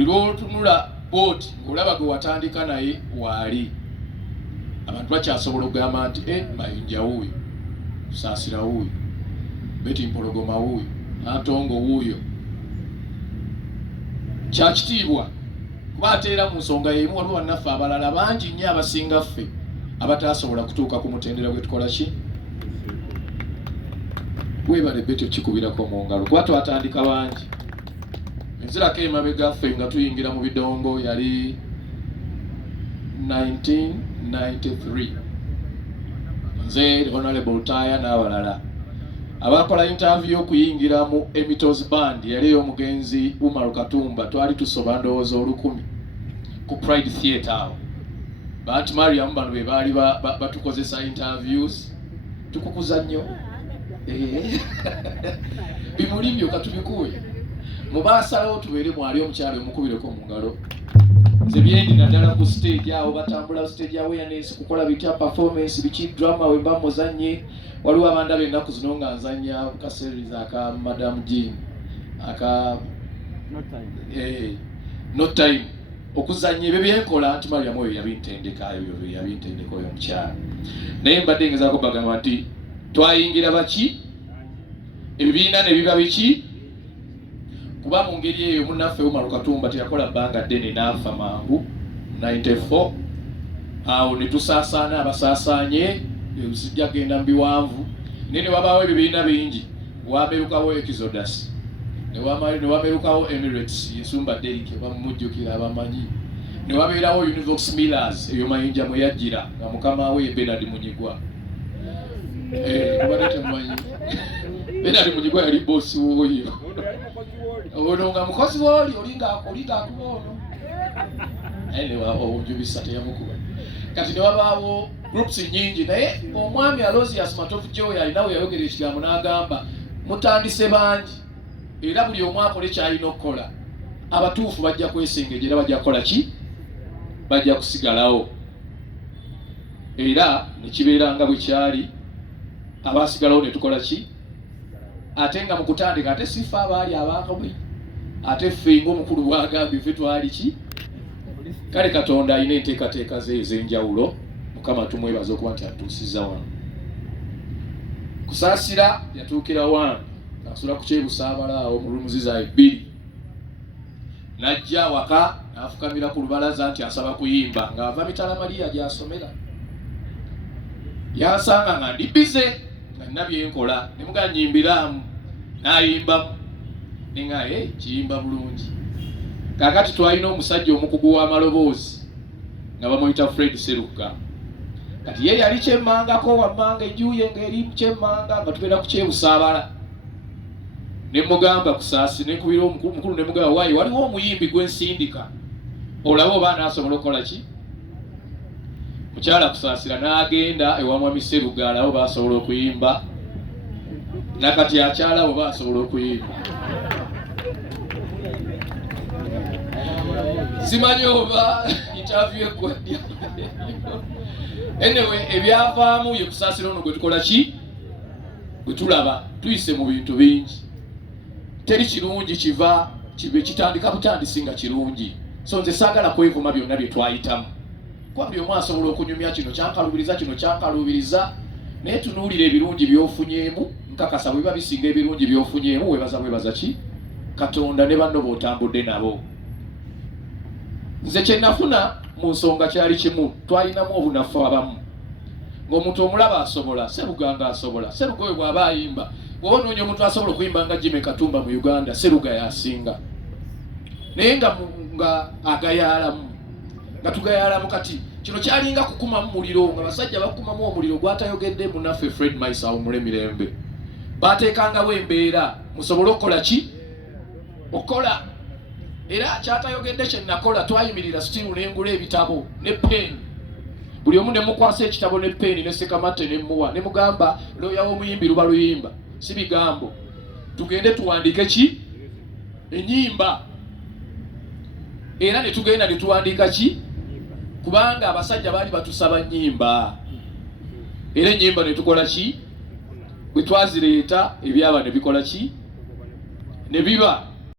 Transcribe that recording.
Lwotunula boti ng'olaba gwe watandika naye waali abantu bakyasobola okugamba nti Mayinja wuuyo, Saasira wuuyo, Beti Mpologoma wuuyo, Natongo wuuyo. Kyakitiibwa kuba ate era mu nsonga y'emu waliwo bannaffe abalala bangi nnyo abasinga ffe abatasobola kutuuka ku mutendera gwe tukola ki. Weebale Beti okikubirako mu ngalo kuba twatandika bangi. Enzirako emabega ffe nga tuyingira mu bidongo yali 1993. Nze Honorable Taya n'abalala abakola interview okuyingira mu Emitos Band yali ey'omugenzi Umar Katumba twali tusoba ndowooza 1000 ku Pride Theatre awo. But Mariam bano be baali batukozesa interviews tukukuza nnyo bimuli byo katubikuye mubasalawo tubeere mwali omukyalo omukubireko mu ngalo. Nze byendi naddala ku stage awo batambula stage awareness kukola bitya performance biki drama we mba muzanye. Waliwo abanda bennaku zino nga nzanya ka series aka Madam Jean aka no time okuzanya ebyo byenkola nti Mariam oyo yabintendeka ebyo yabintendeka oyo omukyalo. Naye mbadde ngezaako bagamba nti twayingira baki ebibiina ne biba biki kuba mu ngeri eyo munnaffe Umar Katumba teyakola bbanga ddene n'afa mangu 94. Awo ne tusaasaana abasaasaanye ebisijja genda mu biwanvu naye ne wabaawo ebibiina bingi. Wamerukawo Exodus ne wamerukawo Emirates Nsumba Derrick bamumujjukira abamanyi. Ne wabeerawo Univox Millers eyo Mayinja mwe yajjira nga mukama we Bernard Munyigwa. Kubadde temumanyi Bernard Munyigwa yali boosi w'oyo. Ono nga mukozi w'oli olinga akubono. Anyway, ojubisa teyamukuba. Kati ne wabaawo groups nyingi naye omwami Aloysius Matovu Joy alinawe yayogera ekigambo n'agamba mutandise bangi era buli omu akole kyalina okukola. Abatuufu bajja kwesengejera bajja kukola ki? Bajja kusigalawo. Era ne kibeera nga bwe kyali abasigalawo ne tukola ki? Ate nga mu kutandika ate sifa abaali abaakabuyi ate ffe ng'omukulu bw'agambye ffe twali ki? Kale Katonda alina enteekateeka ze ez'enjawulo. Mukama tumwebaza okuba nti atuusizza wano. Kusaasira yatuukira wano asula ku kyebusaabala awo mu rumuzi za 2. Najja waka n'afukamira ku lubalaza nti asaba kuyimba ng'ava Mitala Mariya gy'asomera. Yansanga nga ndi bize nga nina byenkola ne muga nyimbiramu n'ayimbamu ne nga kiyimba bulungi. Kakati twalina omusajja omukugu w'amaloboozi nga bamuyita Fred Seruka. Kati ye yali kyemmangako wammanga ejuye ng'eri kyemmanga nga tubeera ku kyebusaabala. Ne mugamba Kusaasi ne nkubira omukulu ne mugamba waayi waliwo omuyimbi gw'ensindika olaba oba anaasobola okukola ki? Mukyala Kusaasira n'agenda ewa mwami Seruga alaba oba asobola okuyimba. Nakati akyala oba asobola okuyimba. Simanyi oba interview eggwadya. Anyway, ebyavaamu ye Kusaasira ono gwe tukola ki? Gwe tulaba tuyise mu bintu bingi. Teri kirungi kiva kibe kitandika butandisi nga kirungi. So nze saagala kwevuma byonna bye twayitamu. Kuba buli omu asobola okunyumya kino kyankaluubiriza kino kyankaluubiriza naye tunuulira ebirungi by'ofunyeemu. Nkakasa bwe biba bisinga ebirungi by'ofunyeemu webaza ki? Katonda ne banno b'otambudde nabo. Nze kye nafuna mu nsonga kyali kimu twalinamu obunafu abamu. Ng'omuntu omulaba asobola, Seruga nga asobola. Seruga oyo bw'aba ayimba. Bw'oba onoonya omuntu asobola okuyimba nga Jimmy Katumba mu Uganda, Seruga yasinga. Naye nga agayaalamu. Nga tugayaalamu kati. Kino kyalinga kukumamu muliro nga basajja bakumamu omuliro gwatayogedde munnaffe Fred Maisa awumule mirembe. Baateekangawo embeera musobole okukola ki? Okola. Era kyatayogedde kye nakola twayimirira stiru n'engula ebitabo ne pen. Buli omu ne mukwasa ekitabo ne pen ne Sekamate ne muwa ne mugamba looya w'omuyimbi luba luyimba. Si bigambo. Tugende tuwandiike ki? Ennyimba. Era ne tugenda ne tuwandiika ki? Kubanga abasajja baali batusaba nnyimba. Era ennyimba ne tukola ki? Bwe twazireeta ebyaba ne bikola ki? Ne biba